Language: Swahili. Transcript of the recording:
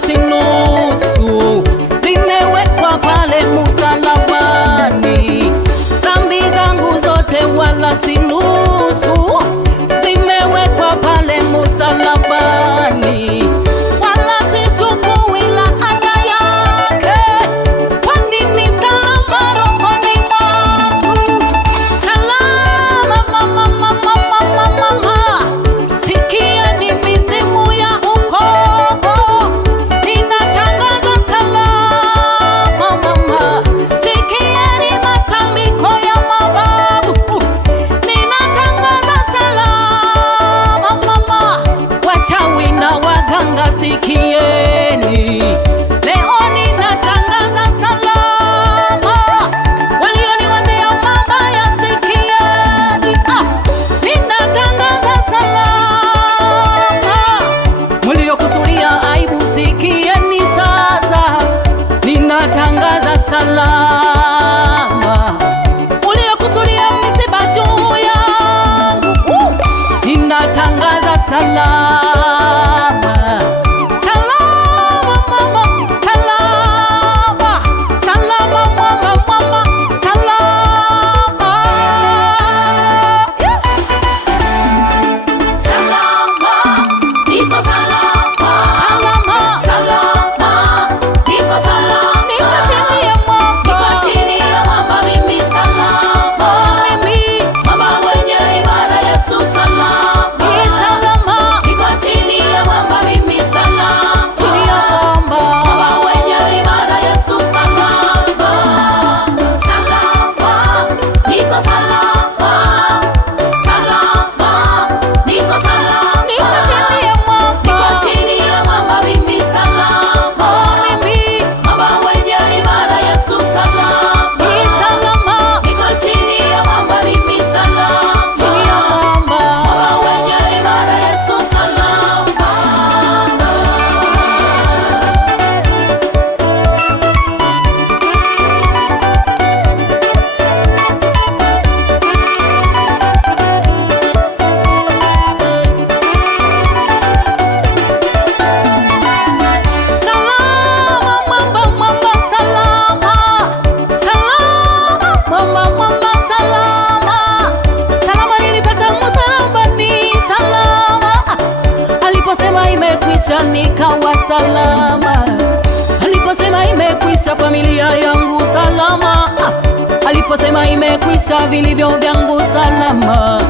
si nusu, zimewekwa pale msalabani. Dhambi zangu zote wala si nusu, zimewekwa pale msalabani. Wala sichukui laana yake, kwani ni salama rohoni mwangu. Salama mama, mama, mama, mama. Sikieni mizimu ya ukoo, ninatangaza salama mama. Sikieni matambiko ya mababu, ninatangaza salama mama. Wachawi na waganga sikieni, leo ninatangaza salama. Walioniwazia mabaya sikieni, ninatangaza salama. Mliokusudia aibu sikieni sasa, ninatangaza salama. Mliokusudia misiba juu yangu, ninatangaza salama. Salama mama, salama, salama mama, mama, salama. Salama, niko salama. Salama, Salama, niko salama. niko chini ya mwamba. Niko chini ya mwamba, mimi salama. Mimi Mama wenye imara, Yesu salama. ni salama, Niko chini ya mwamba, mimi salama. chini ya mwamba. Mama wenye imara, Yesu salama. Salama, niko salama. Salama, niko salama. Niko chini ya mwamba. Niko chini ya mwamba, mimi salama. Mimi Mama wenye imara, Yesu salama. ni salama, Niko chini ya mwamba, mimi salama. chini ya mwamba. Mama wenye imara, Yesu salama. Salama mwamba, mwamba salama. Salama mwamba, mwamba salama. Salama nilipata msalabani, salama. Aliposema imekwisha nikawa salama. Aliposema imekwisha familia yangu salama. Aliposema imekwisha vilivyo vyangu salama.